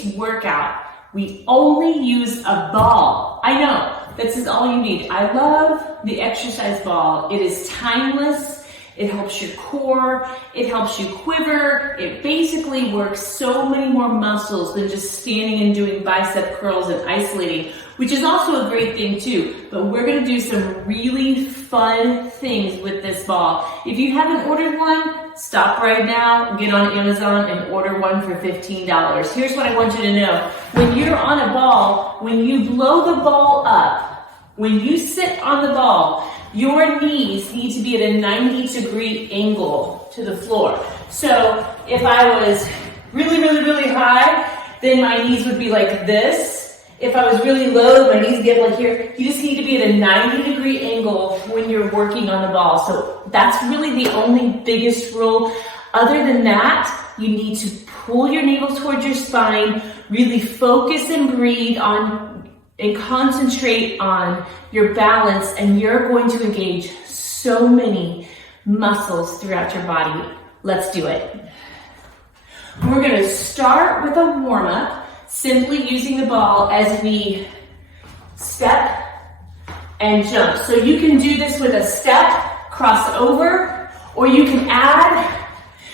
today's workout, we only use a ball. I know, this is all you need. I love the exercise ball. It is timeless. It helps your core. It helps you quiver. It basically works so many more muscles than just standing and doing bicep curls and isolating, which is also a great thing too. But we're gonna do some really fun things with this ball. If you haven't ordered one, stop right now, get on Amazon and order one for $15. Here's what I want you to know. When you're on a ball, when you blow the ball up, when you sit on the ball, your knees need to be at a 90-degree angle to the floor. So if I was really high, then my knees would be like this. If I was really low, my knees get like here. You just need to be at a 90-degree angle when you're working on the ball. So that's really the only biggest rule. Other than that, you need to pull your navel towards your spine, really focus and breathe on and concentrate on your balance, and you're going to engage so many muscles throughout your body. Let's do it. We're gonna start with a warm-up, simply using the ball as we step and jump. So you can do this with a step, cross over, or you can add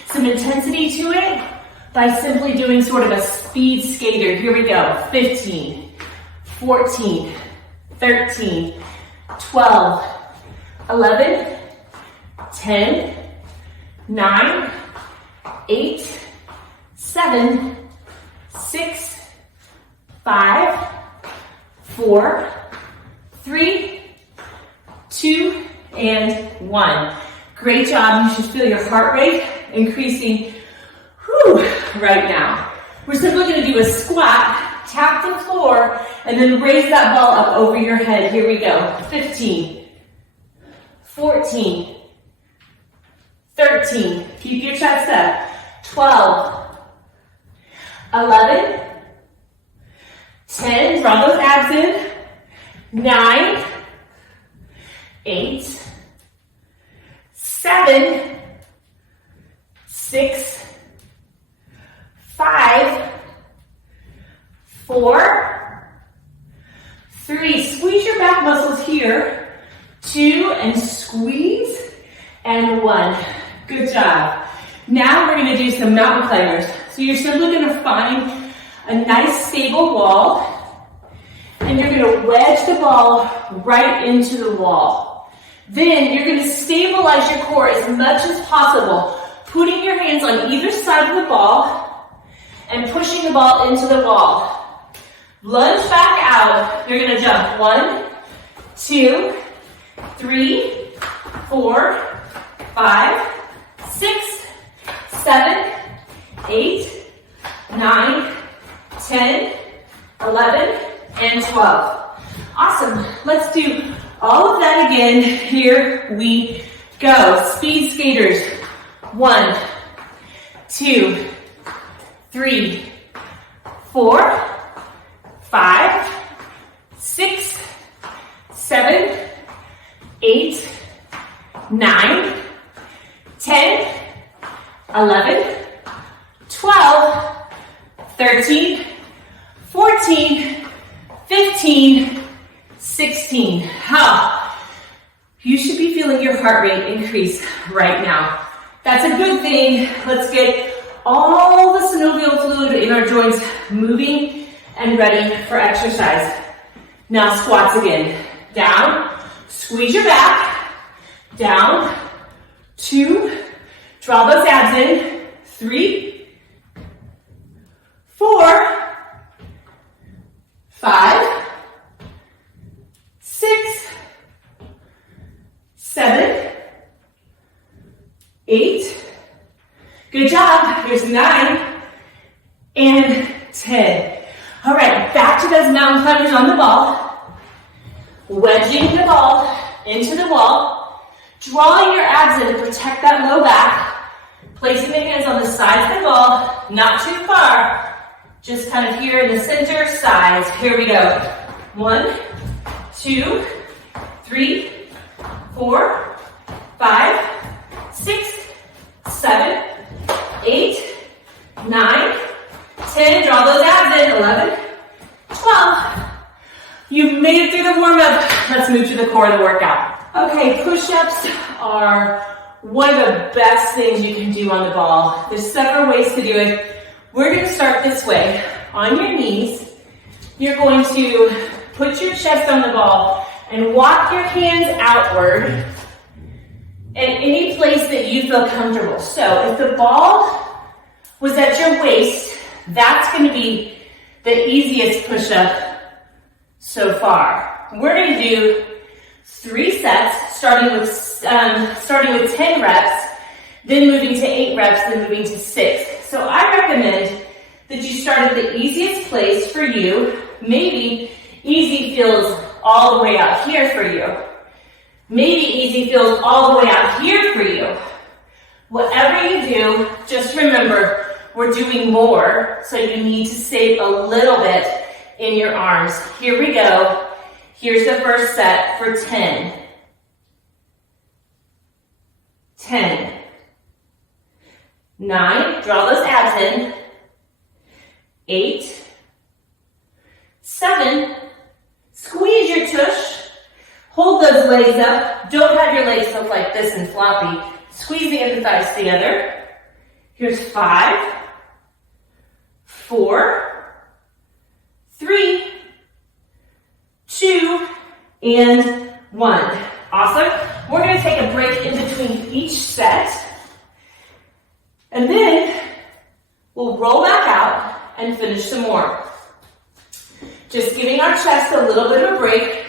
some intensity to it by simply doing sort of a speed skater. Here we go, 15, 14, 13, 12, 11, 10, 9, 8, 7, 6, 5, 4, 3, 2, and 1. Great job. You should feel your heart rate increasing right now. We're simply going to do a squat, tap the floor, and then raise that ball up over your head. Here we go. 15, 14, 13, keep your chest up, 12, 11, 10, draw those abs in, 9, 8, 7, 6, 5, 4, 3, squeeze your back muscles here, 2, and squeeze, and 1. Good job. Now we're gonna do some mountain climbers. So you're simply gonna find a nice stable wall, and you're gonna wedge the ball right into the wall. Then you're gonna stabilize your core as much as possible, putting your hands on either side of the ball and pushing the ball into the wall. Lunge back out. You're gonna jump 1, 2, 3, 4, 5, 6, 7, 8, 9, 10, 11, and 12. Awesome. Let's do all of that again. Here we go. Speed skaters. 1, 2, 3, 4, 5, 6, 7, 8, 9, 10, 11, 12, 13, 14, 15, 16. You should be feeling your heart rate increase right now. That's a good thing. Let's get all the synovial fluid in our joints moving and ready for exercise. Now squats again. Down, squeeze your back, down, 2, draw those abs in, 3, 4, 5, 6, 7, 8, good job, here's 9, and 10. All right, back to those mountain climbers on the ball. Wedging the ball into the wall. Drawing your abs in to protect that low back. Placing the hands on the sides of the ball, not too far. Just kind of here in the center, sides. Here we go. 1, 2, 3, 4, 5, 6, 7, 8, 9, 10, draw those abs in. 11, 12. You've made it through the warm-up. Let's move to the core of the workout. Okay, push-ups are one of the best things you can do on the ball. There's several ways to do it. We're gonna start this way. On your knees, you're going to put your chest on the ball and walk your hands outward in any place that you feel comfortable. So if the ball was at your waist, that's gonna be the easiest push-up so far. We're going to do 3 sets, starting with 10 reps, then moving to 8 reps, then moving to 6. So I recommend that you start at the easiest place for you. Maybe easy feels all the way out here for you. Maybe easy feels all the way out here for you. Whatever you do, just remember, we're doing more, so you need to save a little bit in your arms. Here we go. Here's the first set for 10. 10. 9, draw those abs in. 8. 7, squeeze your tush. Hold those legs up. Don't have your legs look like this and floppy. Squeeze the inner thighs together. Here's 5, 4, 3, 2, and 1. Awesome. We're going to take a break in between each set. And then we'll roll back out and finish some more. Just giving our chest a little bit of a break,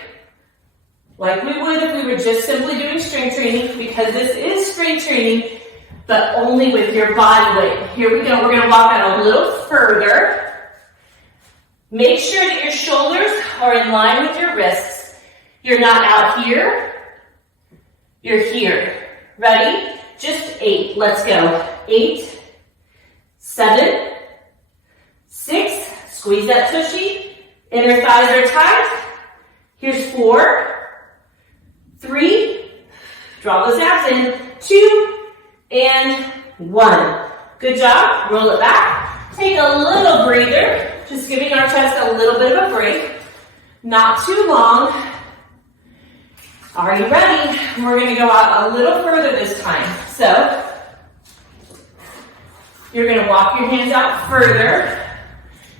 like we would if we were just simply doing strength training, because this is strength training, but only with your body weight. Here we go. We're going to walk out a little further. Make sure that your shoulders are in line with your wrists. You're not out here. You're here. Ready? Just 8. Let's go. 8, 7, 6. Squeeze that tushy. Inner thighs are tight. Here's 4, 3. Draw those abs in. 2, and 1. Good job. Roll it back. Take a little breather. Just giving our chest a little bit of a break. Not too long. Are you ready? We're going to go out a little further this time. So, you're going to walk your hands out further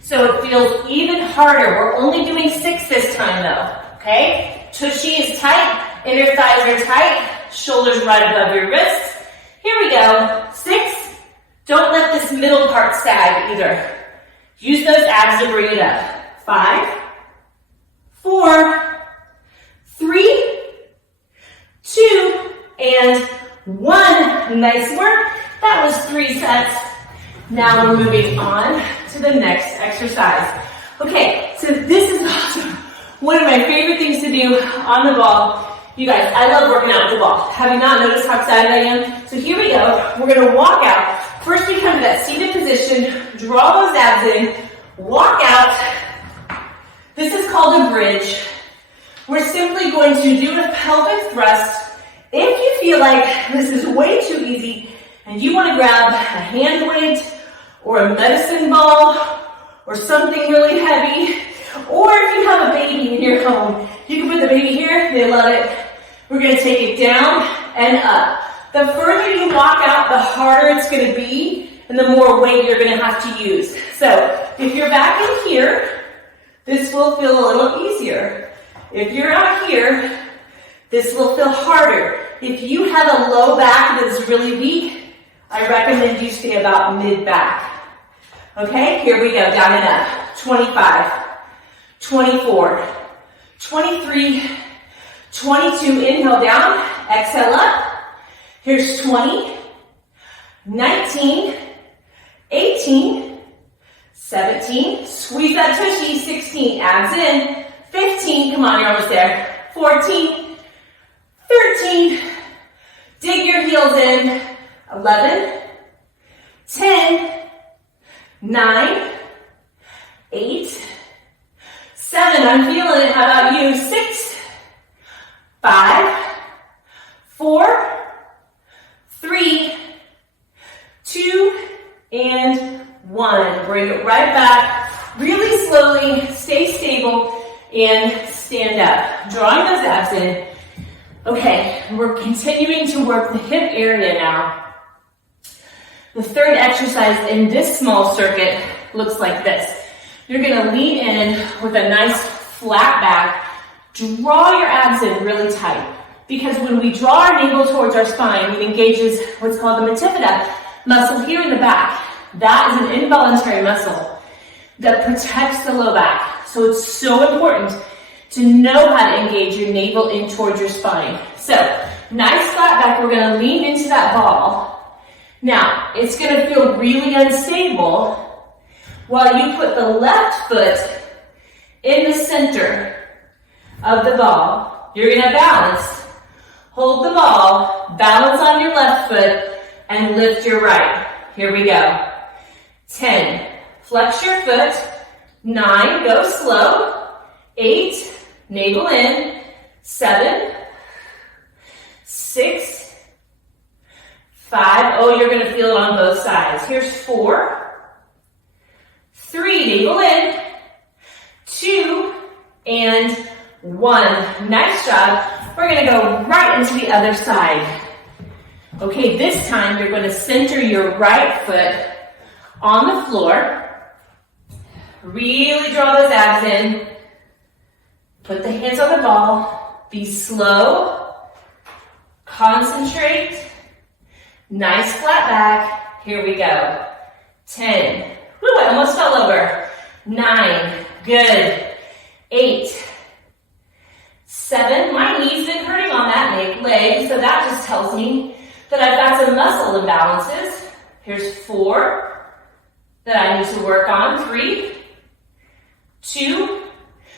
so it feels even harder. We're only doing 6 this time though, okay? Tushy is tight, inner thighs are tight, shoulders right above your wrists. Here we go. 6. Don't let this middle part sag either. Use those abs to bring it up. 5, 4, 3, 2, and 1. Nice work. That was 3 sets. Now we're moving on to the next exercise. Okay, so this is awesome. One of my favorite things to do on the ball. You guys, I love working out with the ball. Have you not noticed how excited I am? So here we go. We're going to walk out. First we come to that seated position. Draw those abs in. Walk out. This is called a bridge. We're simply going to do a pelvic thrust. If you feel like this is way too easy and you want to grab a hand weight or a medicine ball or something really heavy, or if you have a baby in your home, you can put the baby here. They love it. We're going to take it down and up. The further you walk out, the harder it's going to be and the more weight you're going to have to use. So if you're back in here, this will feel a little easier. If you're out here, this will feel harder. If you have a low back that's really weak, I recommend you stay about mid-back. Okay, here we go, down and up. 25, 24, 23, 22. Inhale down, exhale up. Here's 20, 19, 18, 17. Squeeze that tushy. 16, abs in. 15, come on, you're almost there. 14, 13, dig your heels in. 11, 10, 9, 8, 7, I'm feeling it, how about you? 6, 5, 4, 3, 2, and 1. Bring it right back, really slowly, stay stable, and stand up. Drawing those abs in. Okay, we're continuing to work the hip area now. The third exercise in this small circuit looks like this. You're gonna lean in with a nice flat back. Draw your abs in really tight, because when we draw our navel towards our spine, it engages what's called the multifida muscle here in the back. That is an involuntary muscle that protects the low back. So it's so important to know how to engage your navel in towards your spine. So, nice flat back, we're gonna lean into that ball. Now, it's gonna feel really unstable while you put the left foot in the center of the ball. You're gonna balance. Hold the ball, balance on your left foot, and lift your right. Here we go. 10, flex your foot. 9, go slow. 8, navel in. 7, 6, 5, oh, you're gonna feel it on both sides. Here's 4, 3, navel in. 2, and 1. Nice job. We're gonna go right into the other side. Okay, this time you're gonna center your right foot on the floor. Really draw those abs in. Put the hands on the ball. Be slow. Concentrate. Nice flat back. Here we go. 10. Woo, I almost fell over. 9. Good. 8. 7. My knee's been hurting on that leg, so that just tells me that I've got some muscle imbalances. Here's 4 that I need to work on. 3. 2.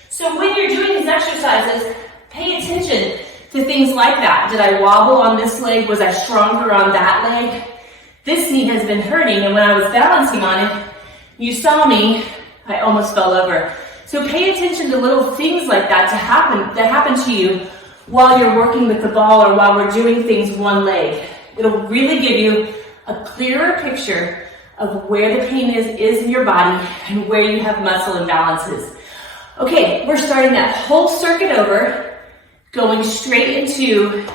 So when you're doing these exercises, pay attention to things like that. Did I wobble on this leg? Was I stronger on that leg? This knee has been hurting, and when I was balancing on it, you saw me, I almost fell over. So pay attention to little things like that that happen to you while you're working with the ball or while we're doing things one leg. It'll really give you a clearer picture of where the pain is in your body and where you have muscle imbalances. Okay, we're starting that whole circuit over, going straight into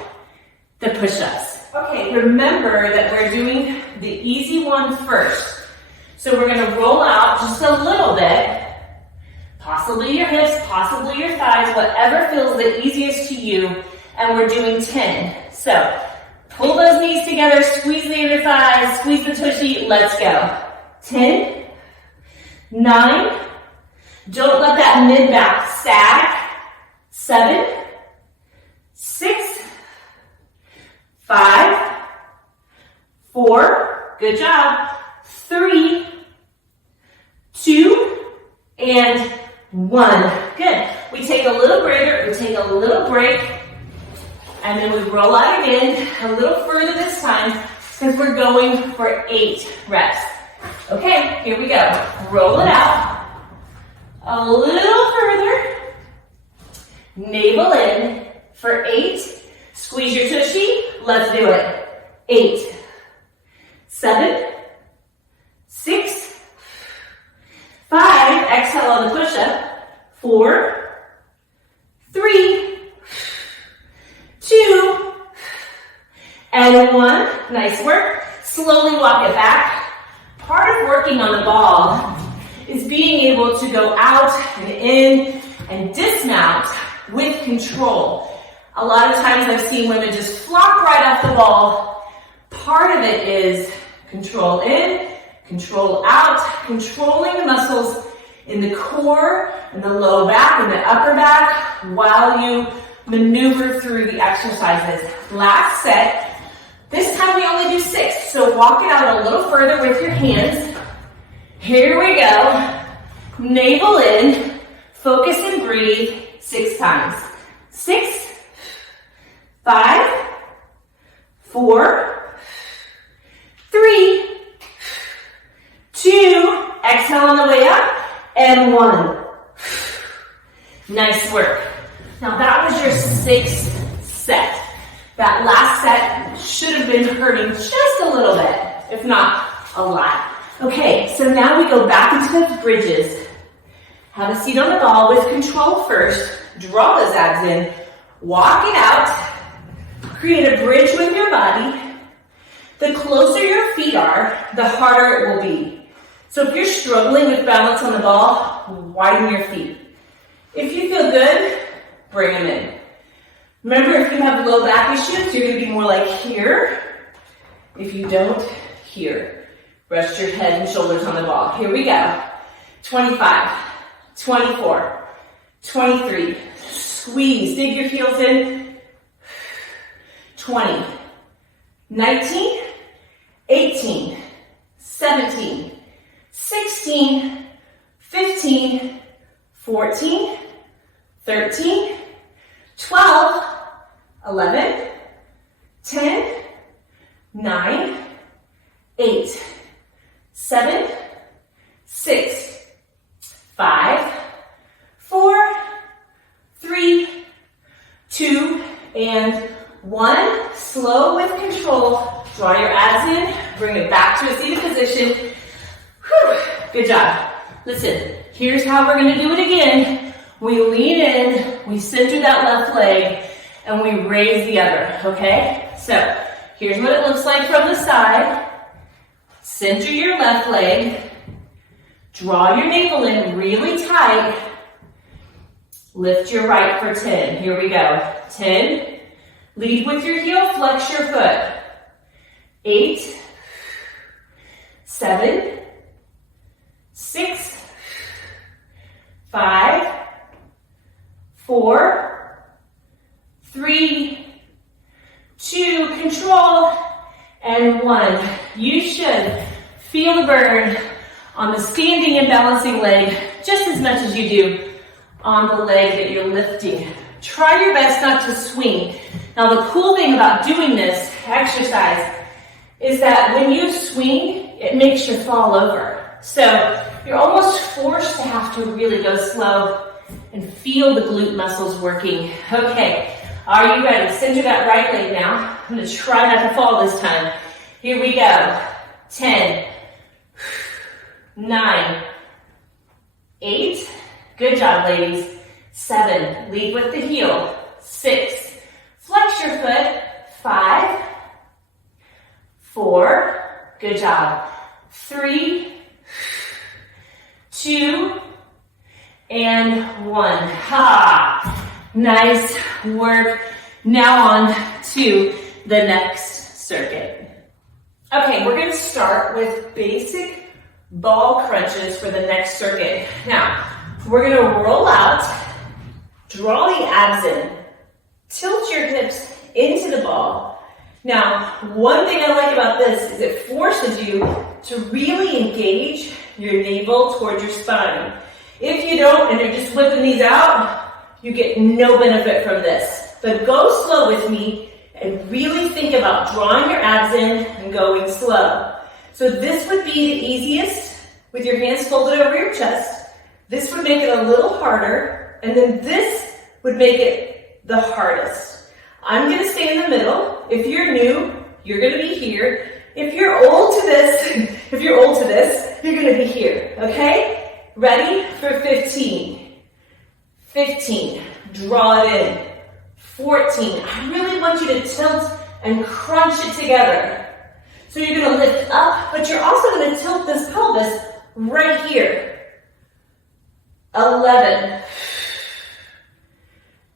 the push-ups. Okay, remember that we're doing the easy one first. So we're gonna roll out just a little bit, possibly your hips, possibly your thighs, whatever feels the easiest to you, and we're doing 10. So, pull those knees together, squeeze the inner thighs, squeeze the tushy, let's go. 10, 9, don't let that mid-back sag. 7, 6, 5, 4, good job. 3, 2, and 1. Good. We take a little breather, we take a little break, and then we roll out again, a little further this time, because we're going for 8 reps. Okay, here we go. Roll it out. A little further. Navel in for 8. Squeeze your tushy. Let's do it. 8, 7, 6, 5. Exhale on the push-up. 4, 3, 2, and 1. Nice work. Slowly walk it back. Part of working on the ball is being able to go out and in and dismount with control. A lot of times I've seen women just flop right off the ball. Part of it is control in, control out, controlling the muscles in the core and the low back and the upper back while you maneuver through the exercises. Last set. This time we only do 6, so walk it out a little further with your hands. Here we go. Navel in, focus and breathe 6 times. 6, 5, 4, 3, 2, exhale on the way up, and 1. Nice work. Now that was your 6th set. That last set should have been hurting just a little bit, if not a lot. Okay, so now we go back into those bridges. Have a seat on the ball with control first. Draw those abs in. Walk it out. Create a bridge with your body. The closer your feet are, the harder it will be. So if you're struggling with balance on the ball, widen your feet. If you feel good, bring them in. Remember, if you have low back issues, you're going to be more like here. If you don't, here. Rest your head and shoulders on the ball. Here we go. 25, 24, 23. Squeeze, dig your heels in. 20, 19, 18, 17, 16, 15, 14, 13, 12, 11, 10, 9, 8, 7, 6, 5, 4, 3, 2, and 1. Slow with control. Draw your abs in. Bring it back to a seated position. Whew. Good job. Listen, here's how we're going to do it again. We lean in, we center that left leg, and we raise the other, okay? So, here's what it looks like from the side. Center your left leg. Draw your navel in really tight. Lift your right for 10. Here we go. 10. Lead with your heel, flex your foot. 8, 7, 6, 5, 4, 3, 2, control, and 1. You should feel the burn on the standing and balancing leg just as much as you do on the leg that you're lifting. Try your best not to swing. Now the cool thing about doing this exercise is that when you swing, it makes you fall over. So you're almost forced to have to really go slow and feel the glute muscles working. Okay, are you ready? Center that right leg now. I'm gonna try not to fall this time. Here we go. 10, 9, 8. Good job, ladies. 7, lead with the heel. 6, flex your foot. 5, 4, good job. 3, 2, and 1. Ha! Nice work. Now on to the next circuit. Okay, we're going to start with basic ball crunches for the next circuit. Now, we're going to roll out, draw the abs in, tilt your hips into the ball. Now, one thing I like about this is it forces you to really engage your navel towards your spine. If you don't, and you're just whipping these out, you get no benefit from this. But go slow with me and really think about drawing your abs in and going slow. So this would be the easiest with your hands folded over your chest. This would make it a little harder, and then this would make it the hardest. I'm gonna stay in the middle. If you're new, you're gonna be here. If you're old to this, you're gonna be here, okay? Ready for 15. 15, draw it in. 14, I really want you to tilt and crunch it together. So you're gonna lift up, but you're also gonna tilt this pelvis right here. 11,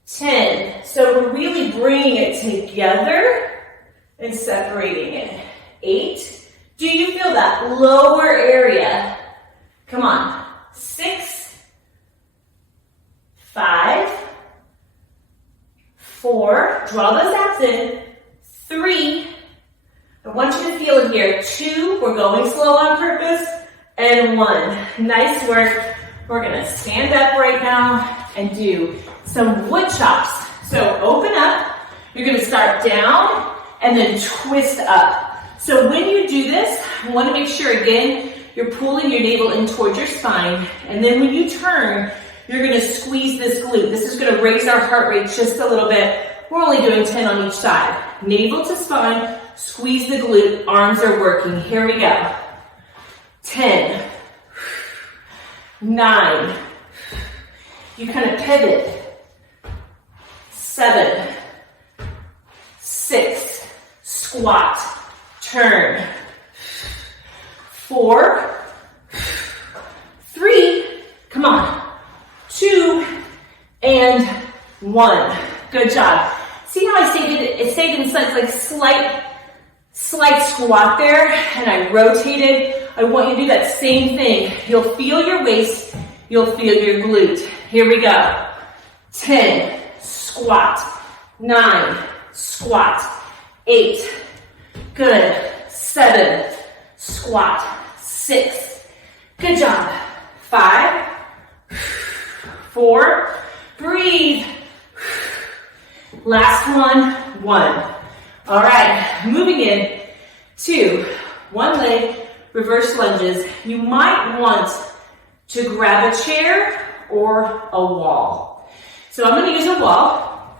10, so we're really bringing it together and separating it. 8, do you feel that lower area? Come on. 6, 5, 4, draw those abs in. 3, I want you to feel it here. 2, we're going slow on purpose. And 1, nice work. We're gonna stand up right now and do some wood chops. So open up, you're gonna start down and then twist up. So when you do this, I wanna make sure again, you're pulling your navel in towards your spine. And then when you turn, you're gonna squeeze this glute. This is gonna raise our heart rate just a little bit. We're only doing 10 on each side. Navel to spine, squeeze the glute, arms are working. Here we go. 10, 9, you kind of pivot, 7, 6, squat, turn, 4, 3, come on, 2, and 1. Good job. See how I stayed in like slight squat there, and I rotated. I want you to do that same thing. You'll feel your waist, you'll feel your glute. Here we go. 10, squat, 9, squat, 8, good, 7, squat, 6, good job, 5, 4, breathe, last one, 1. All right, moving in to one leg reverse lunges. You might want to grab a chair or a wall. So I'm going to use a wall,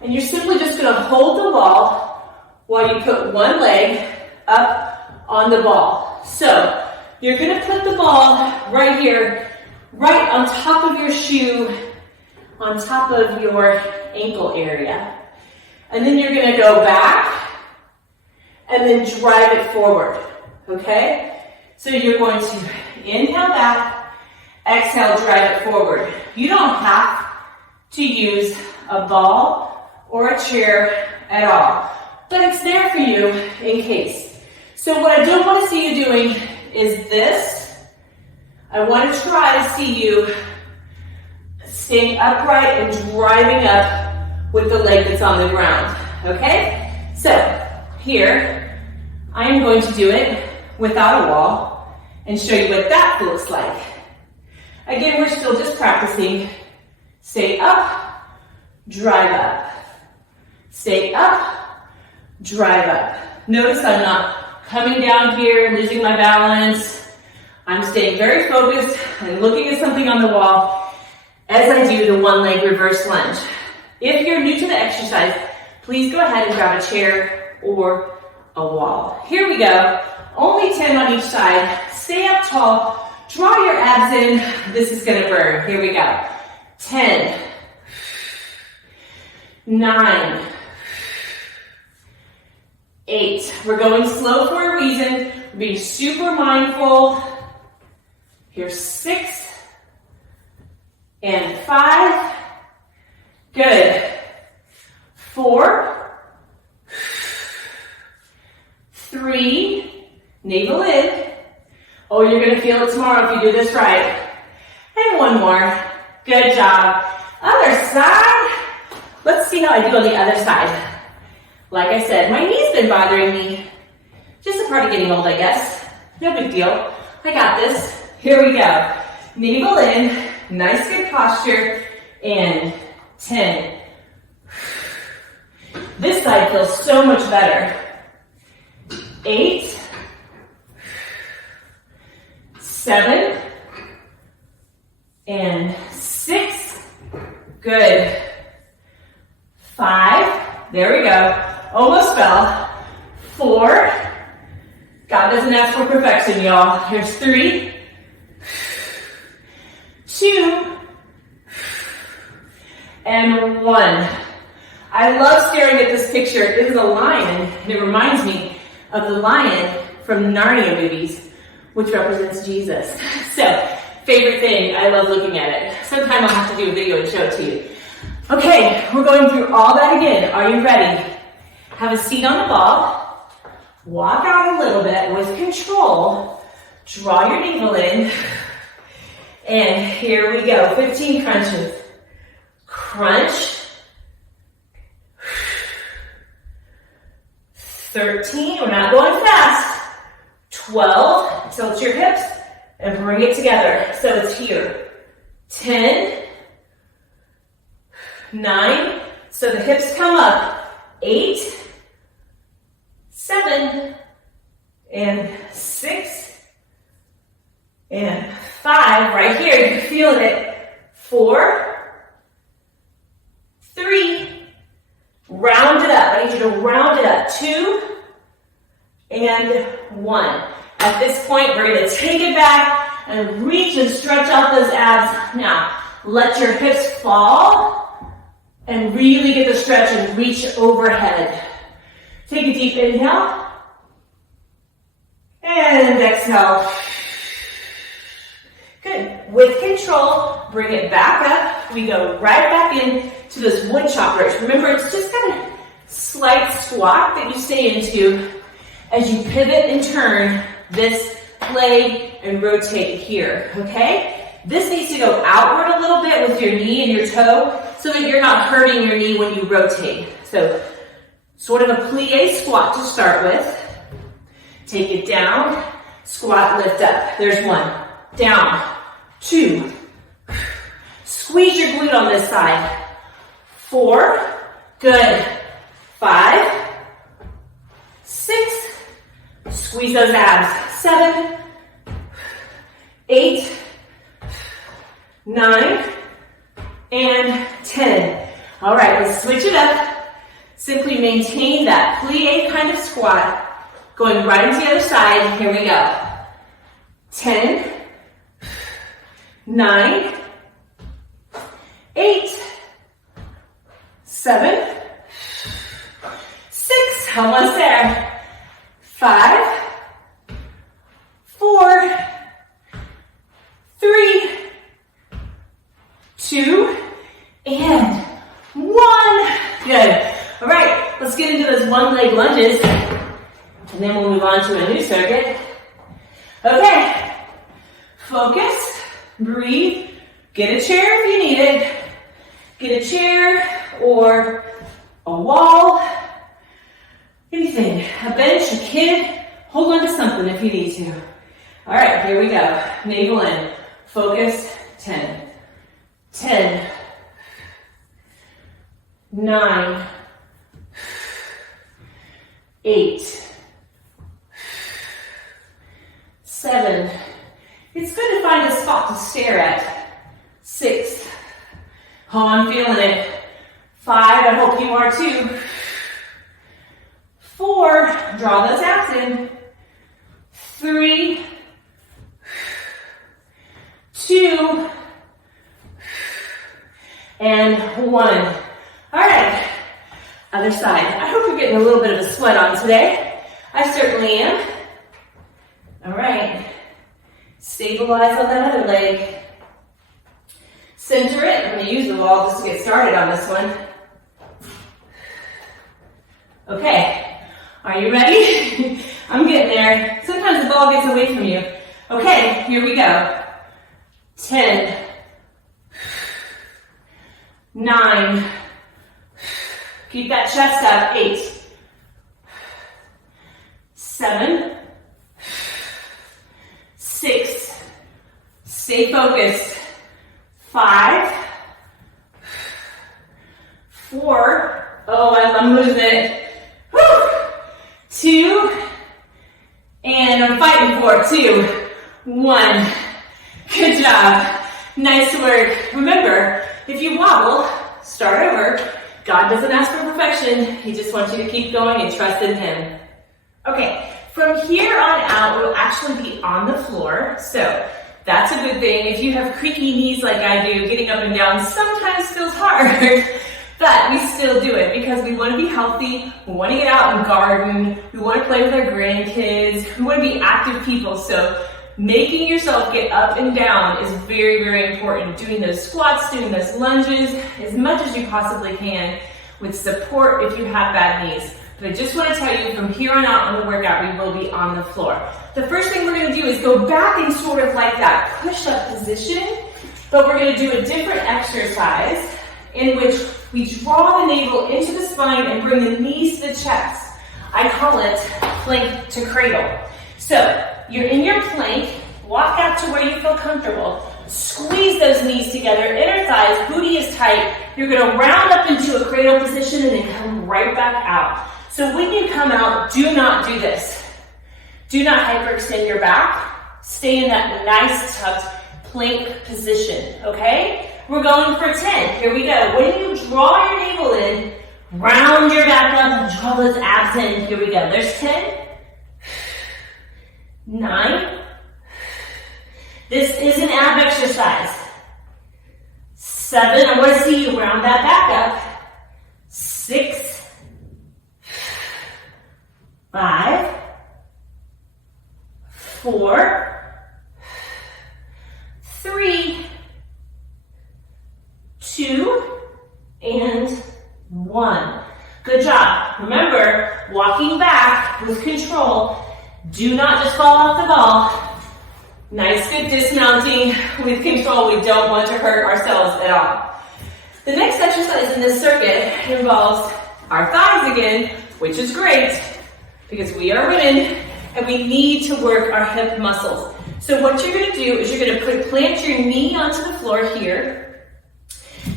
and you're simply just going to hold the wall while you put one leg up on the ball. So you're going to put the ball right here, right on top of your shoe, on top of your ankle area. And then you're going to go back and then drive it forward, okay? So you're going to inhale back, exhale, drive it forward. You don't have to use a ball or a chair at all, but it's there for you in case. So what I don't want to see you doing is this. I want to try to see you staying upright and driving up with the leg that's on the ground, okay? So here, I am going to do it without a wall and show you what that looks like. Again, we're still just practicing. Stay up, drive up. Stay up, drive up. Notice I'm not coming down here, losing my balance. I'm staying very focused and looking at something on the wall as I do the one leg reverse lunge. If you're new to the exercise, please go ahead and grab a chair or a wall. Here we go. Only 10 on each side. Stay up tall. Draw your abs in. This is going to burn. Here we go. 10, 9, 8. We're going slow for a reason. We're being super mindful. Here's 6 and 5. Good. 4, 3, navel in. Oh, you're going to feel it tomorrow if you do this right. And one more. Good job. Other side. Let's see how I do on the other side. Like I said, my knee's been bothering me. Just a part of getting old, I guess. No big deal. I got this. Here we go. Navel in. Nice, good posture. And 10. This side feels so much better. 8, 7, and 6. Good. 5. There we go. Almost fell. 4. God doesn't ask for perfection, y'all. Here's 3, 2, and 1. I love staring at this picture. It is a lion, and it reminds me of the lion from the Narnia movies, which represents Jesus. So, favorite thing, I love looking at it. Sometime I'll have to do a video and show it to you. Okay, we're going through all that again. Are you ready? Have a seat on the ball. Walk out a little bit with control. Draw your navel in. And here we go. 15 crunches. Crunch. 13, we're not going fast. 12, tilt your hips and bring it together. So it's here. 10, 9, so the hips come up. 8, 7, and 6, and 5. Right here, you're feeling it. 4, 3, round it up. I need you to round it up. 2, and 1. At this point, we're gonna take it back and reach and stretch out those abs. Now, let your hips fall and really get the stretch and reach overhead. Take a deep inhale. And exhale. Good. With control, bring it back up. We go right back in to those wood choppers. Remember, it's just kind of slight squat that you stay into as you pivot and turn this leg and rotate here, okay? This needs to go outward a little bit with your knee and your toe so that you're not hurting your knee when you rotate. So, sort of a plie squat to start with. Take it down, squat, lift up. There's one. Down, 2. Squeeze your glute on this side. 4, good. 5, 6, squeeze those abs. 7, 8, 9, and 10. All right, let's switch it up. Simply maintain that plie kind of squat. Going right into the other side. Here we go. 10, 9, 8, 7, 6, almost there. 5, 4, 3, 2, and 1. Good. All right, let's get into those one leg lunges, and then we'll move on to a new circuit. Okay, focus, breathe, get a chair if you need it. Get a chair or a wall, anything, a bench, a kid, hold on to something if you need to. All right, here we go. Navel in, focus, 10, 10, 9, 8, 7. It's good to find a spot to stare at. 6. Oh, I'm feeling it. 5, I hope you are too. 4, draw those abs in. 3, 2, and 1. All right, other side. I hope you're getting a little bit of a sweat on today. I certainly am. All right, stabilize on that other leg. Center it. I'm going to use the wall just to get started on this one. Okay, are you ready? I'm getting there. Sometimes the ball gets away from you. Okay, here we go. 10, 9, keep that chest up. 8, 7, 6, stay focused. 5, 4, oh, I'm losing it. Woo! 2, and I'm fighting for 2, 1. Good job. Nice work. Remember, if you wobble, start over. God doesn't ask for perfection. He just wants you to keep going and trust in Him. Okay, from here on out, we'll actually be on the floor. So that's a good thing. If you have creaky knees like I do, getting up and down sometimes feels hard. But we still do it because we want to be healthy, we want to get out and garden, we want to play with our grandkids, we want to be active people. So making yourself get up and down is very, very important. Doing those squats, doing those lunges, as much as you possibly can with support if you have bad knees. But I just want to tell you, from here on out on the workout, we will be on the floor. The first thing we're going to do is go back in sort of like that push-up position, but we're going to do a different exercise in which we draw the navel into the spine and bring the knees to the chest. I call it plank to cradle. So you're in your plank, walk out to where you feel comfortable, squeeze those knees together, inner thighs, booty is tight. You're going to round up into a cradle position and then come right back out. So when you come out, do not do this. Do not hyperextend your back. Stay in that nice tucked plank position, okay? We're going for 10. Here we go. When you draw your navel in, round your back up and draw those abs in. Here we go. There's 10, 9. This is an ab exercise. 7, I want to see you round that back up. 6, 5, 4, 3, 2, and 1. Good job. Remember, walking back with control. Do not just fall off the ball. Nice, good dismounting with control. We don't want to hurt ourselves at all. The next exercise in this circuit involves our thighs again, which is great because we are women and we need to work our hip muscles. So what you're going to do is you're going to plant your knee onto the floor here.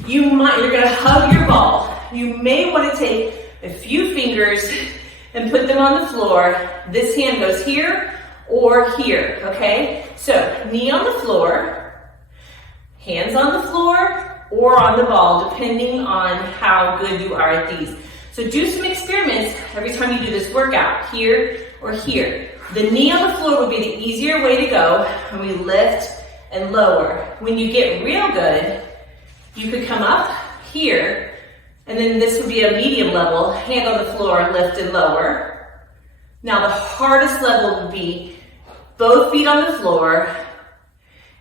You're going to hug your ball. You may want to take a few fingers and put them on the floor. This hand goes here or here, okay? So knee on the floor, hands on the floor or on the ball, depending on how good you are at these. So do some experiments every time you do this workout, here or here. The knee on the floor would be the easier way to go when we lift and lower. When you get real good, you could come up here, and then this would be a medium level, hand on the floor, lift and lower. Now the hardest level would be both feet on the floor,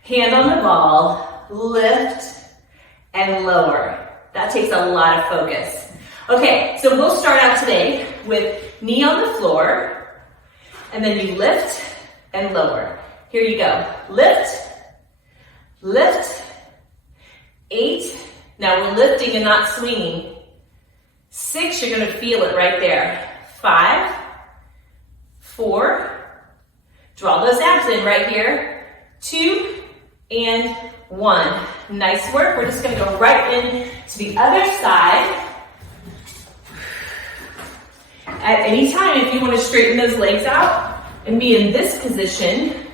hand on the ball, lift and lower. That takes a lot of focus. Okay, so we'll start out today with knee on the floor, and then you lift and lower. Here you go. Lift, lift, 8. Now we're lifting and not swinging. 6, you're going to feel it right there. 5, 4, draw those abs in right here. 2, and 1. Nice work. We're just going to go right in to the other side. At any time, if you want to straighten those legs out and be in this position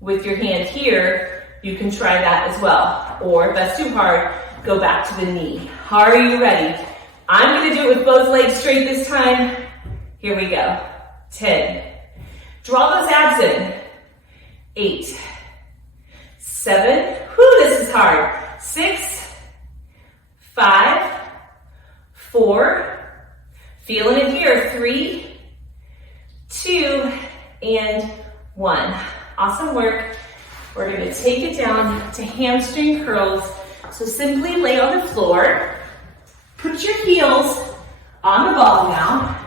with your hand here, you can try that as well. Or if that's too hard, go back to the knee. Are you ready? I'm going to do it with both legs straight this time. Here we go. 10. Draw those abs in. 8. 7. Whew, this is hard. 6. 5. 4. Feeling it here. 3, 2, and 1. Awesome work. We're going to take it down to hamstring curls. So simply lay on the floor. Put your heels on the ball now.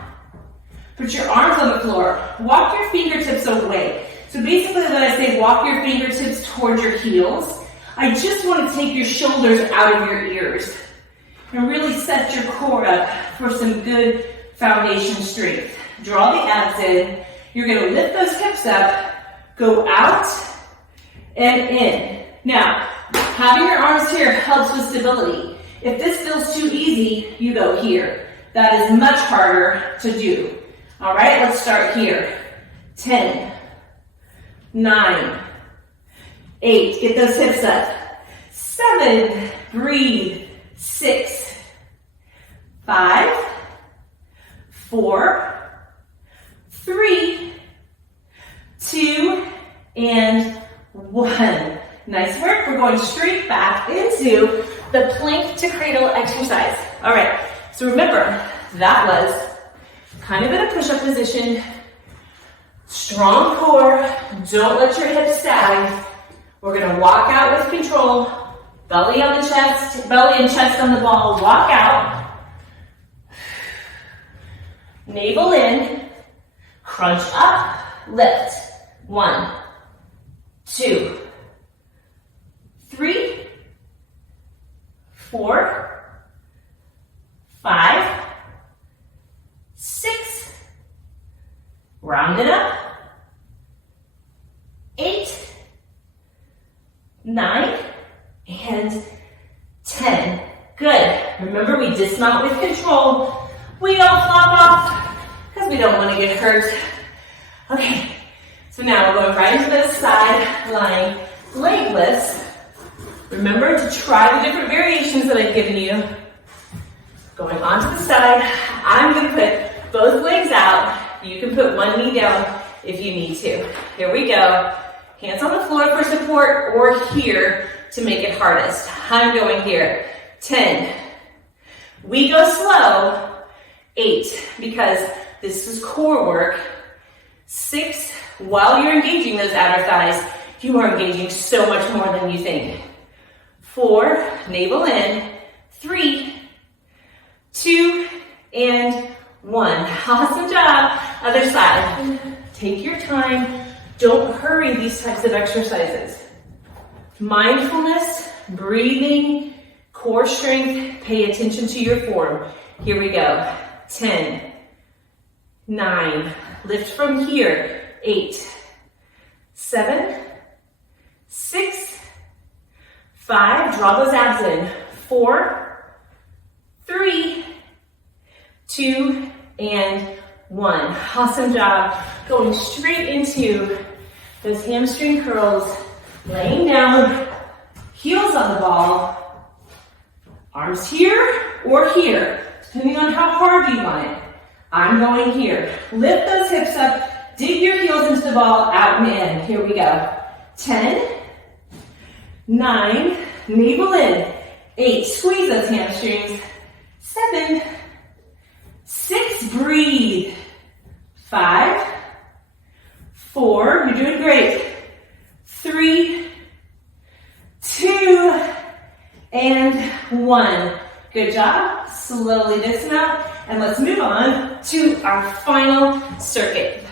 Put your arms on the floor. Walk your fingertips away. So basically when I say walk your fingertips towards your heels, I just want to take your shoulders out of your ears and really set your core up for some good foundation strength. Draw the abs in. You're going to lift those hips up, go out and in. Now, having your arms here helps with stability. If this feels too easy, you go here. That is much harder to do. All right, let's start here. 10, 9, 8, get those hips up. 7, breathe. 6, 5, 4, 3, 2, and 1. Nice work. We're going straight back into the plank to cradle exercise. All right, so remember, that was kind of in a push-up position. Strong core. Don't let your hips sag. We're going to walk out with control. Belly on the chest, belly and chest on the ball. Walk out. Navel in. Crunch up. Lift. 1, 2, 3, 4, 5, 6. Round it up. 8, 9, and 10. Good. Remember, we dismount with control. We don't flop off because we don't want to get hurt. Okay, so now we're going right into the side lying leg lifts. Remember to try the different variations that I've given you. Going onto the side, I'm going to put both legs out. You can put one knee down if you need to. Here we go. Hands on the floor for support or here to make it hardest. I'm going here. 10. We go slow. 8, because this is core work. 6, while you're engaging those outer thighs, you are engaging so much more than you think. 4, navel in. 3, 2, and 1. Awesome job. Other side. Take your time. Don't hurry these types of exercises. Mindfulness, breathing, core strength. Pay attention to your form. Here we go. 10, 9, lift from here. 8, 7, 6, 5, draw those abs in. 4, 3, 2, and 1. Awesome job. Going straight into those hamstring curls, laying down, heels on the ball, arms here or here, depending on how hard you want it. I'm going here. Lift those hips up, dig your heels into the ball, out and in. Here we go. 10, 9, navel in. 8, squeeze those hamstrings. 7, 6, breathe. 5, 4, you're doing great. 3, 2, and 1. Good job. Slowly dismount, and let's move on to our final circuit.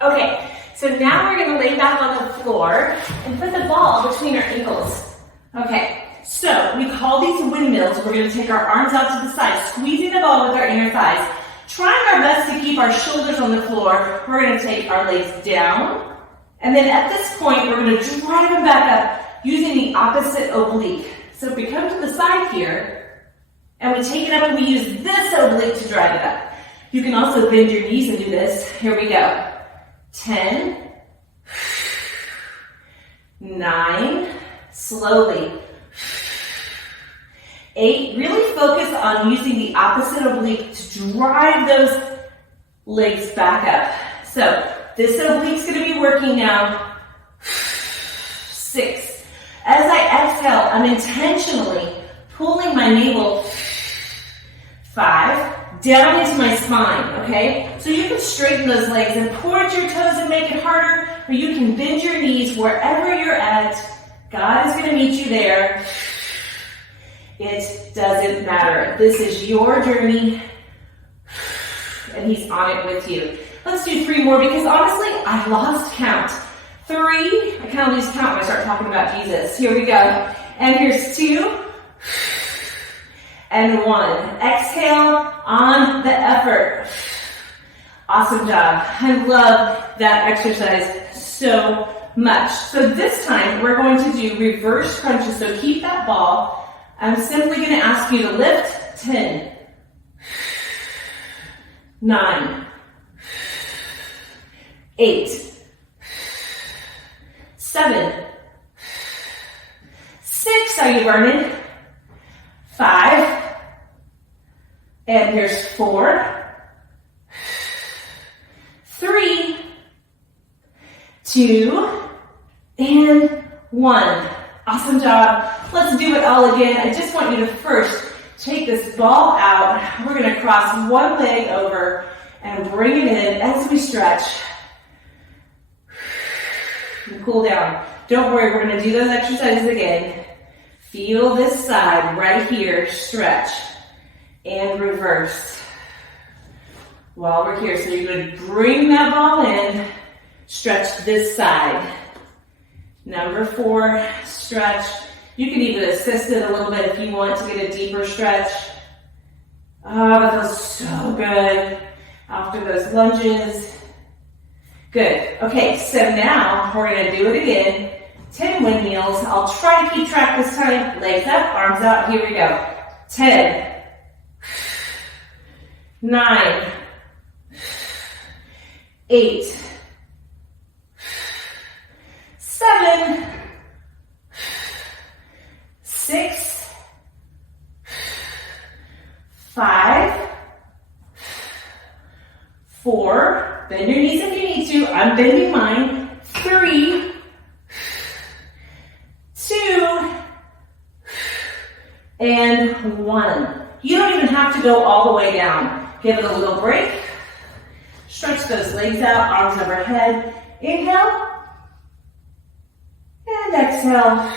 Okay, so now we're gonna lay back on the floor and put the ball between our ankles. Okay, so we call these windmills. We're gonna take our arms out to the side, squeezing the ball with our inner thighs, trying our best to keep our shoulders on the floor. We're gonna take our legs down, and then at this point, we're gonna drive them back up using the opposite oblique. So if we come to the side here, and we take it up and we use this oblique to drive it up. You can also bend your knees and do this. Here we go. 10, 9, slowly. 8, really focus on using the opposite oblique to drive those legs back up. So this oblique's gonna be working now. 6. As I exhale, I'm intentionally pulling my navel 5, down into my spine, okay? So you can straighten those legs and point your toes and make it harder, or you can bend your knees wherever you're at. God is gonna meet you there. It doesn't matter. This is your journey, and He's on it with you. Let's do 3 more, because honestly, I lost count. 3, I kind of lose count when I start talking about Jesus. Here we go. And here's 2, and 1. Exhale on the effort. Awesome job. I love that exercise so much. So this time we're going to do reverse crunches. So keep that ball. I'm simply going to ask you to lift 10, 9, 8, 7, 6. Are you burning? 5, and here's 4, 3, 2, and 1. Awesome job. Let's do it all again. I just want you to first take this ball out. We're going to cross one leg over and bring it in as we stretch. And cool down. Don't worry, we're going to do those exercises again. Feel this side right here, stretch, and reverse. While we're here, so you're going to bring that ball in, stretch this side. Number 4, stretch. You can even assist it a little bit if you want to get a deeper stretch. Oh, that feels so good after those lunges. Good. Okay, so now we're going to do it again. 10 windmills. I'll try to keep track this time. Legs up, arms out. Here we go. 10, 9, 8, 7, 6, 5, 4. Bend your knees if you need to. I'm bending mine. 3, 2, and 1. You don't even have to go all the way down. Give it a little break. Stretch those legs out, arms overhead. Inhale. And exhale.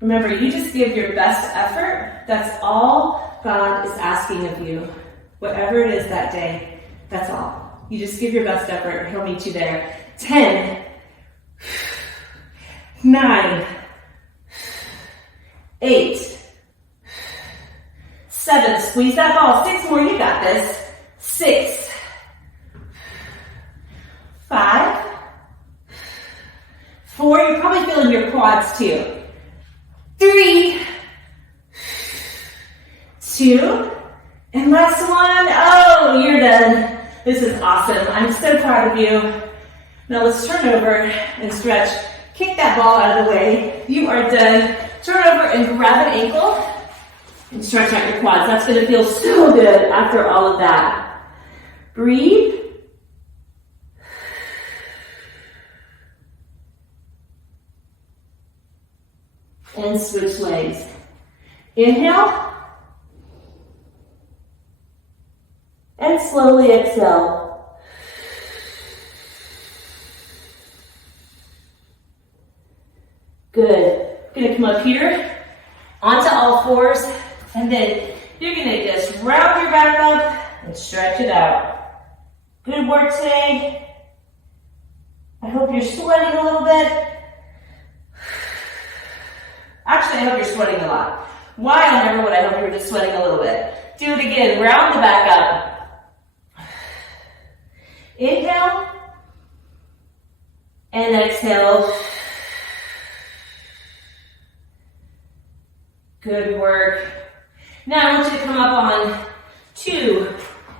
Remember, you just give your best effort. That's all God is asking of you. Whatever it is that day, that's all. You just give your best effort. He'll meet you there. 10, 9, 8, 7. Squeeze that ball. 6 more. You got this. 6, 5, 4. You're probably feeling your quads too. 3, 2, and last one. Oh, you're done. This is awesome. I'm so proud of you. Now let's turn over and stretch. Kick that ball out of the way. You are done. Turn over and grab an ankle and stretch out your quads. That's going to feel so good after all of that. Breathe. And switch legs. Inhale. And slowly exhale. Good. Gonna come up here, onto all fours, and then you're gonna just round your back up and stretch it out. Good work today. I hope you're sweating a little bit. Actually, I hope you're sweating a lot. Why on earth would I hope you're just sweating a little bit? Do it again. Round the back up. Inhale. And exhale. Good work. Now I want you to come up on to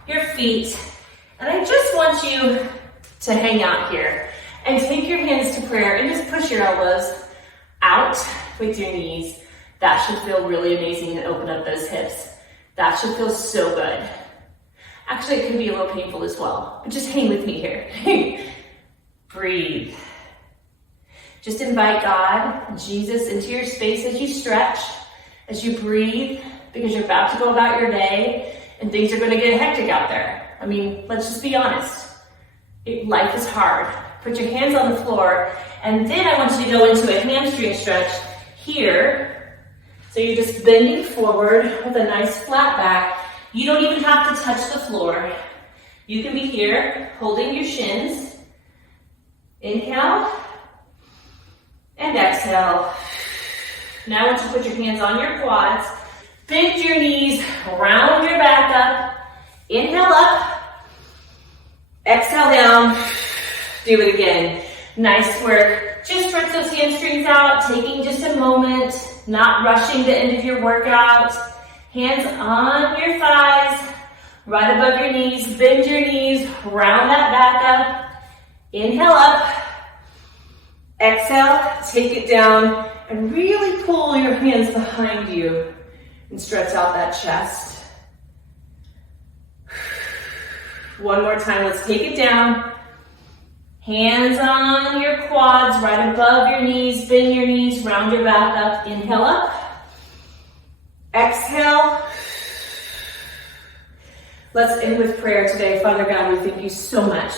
your feet. And I just want you to hang out here. And take your hands to prayer and just push your elbows out with your knees. That should feel really amazing and open up those hips. That should feel so good. Actually, it can be a little painful as well, but just hang with me here. Breathe. Just invite God, Jesus, into your space as you stretch, as you breathe, because you're about to go about your day and things are going to get hectic out there. I mean, let's just be honest. Life is hard. Put your hands on the floor, and then I want you to go into a hamstring stretch here. So you're just bending forward with a nice flat back. You don't even have to touch the floor. You can be here, holding your shins. Inhale, and exhale. Now I want you to put your hands on your quads. Bend your knees, round your back up. Inhale up. Exhale down. Do it again. Nice work. Just stretch those hamstrings out, taking just a moment, not rushing the end of your workout. Hands on your thighs, right above your knees. Bend your knees, round that back up. Inhale up. Exhale, take it down, and really pull your hands behind you and stretch out that chest. One more time, let's take it down. Hands on your quads, right above your knees. Bend your knees, round your back up. Inhale up. Exhale. Let's end with prayer today. Father God, we thank you so much.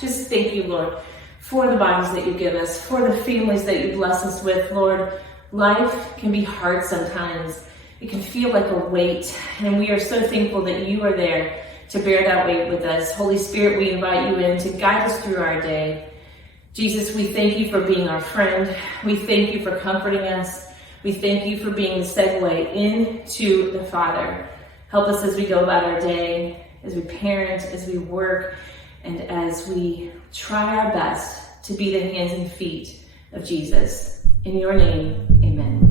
Just thank you, Lord, for the bodies that you give us, for the families that you bless us with, Lord. Life can be hard sometimes. It can feel like a weight, and we are so thankful that you are there to bear that weight with us. Holy Spirit, we invite you in to guide us through our day. Jesus, we thank you for being our friend. We thank you for comforting us. We thank you for being the segue into the Father. Help us as we go about our day, as we parent, as we work, and as we try our best to be the hands and feet of Jesus. In your name, amen.